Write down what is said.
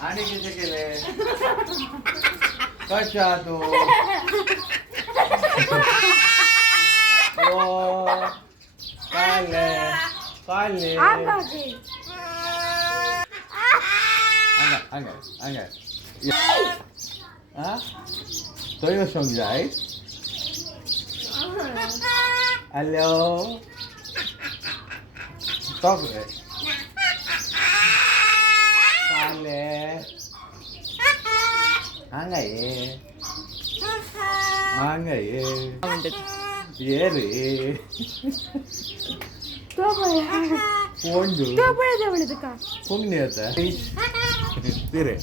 आणि किती केले कशा तू काले काले angkat ah tôi có xong vậy alo tốt rồi काले angkat ये रे फोन दो फोन नहीं आता तेरे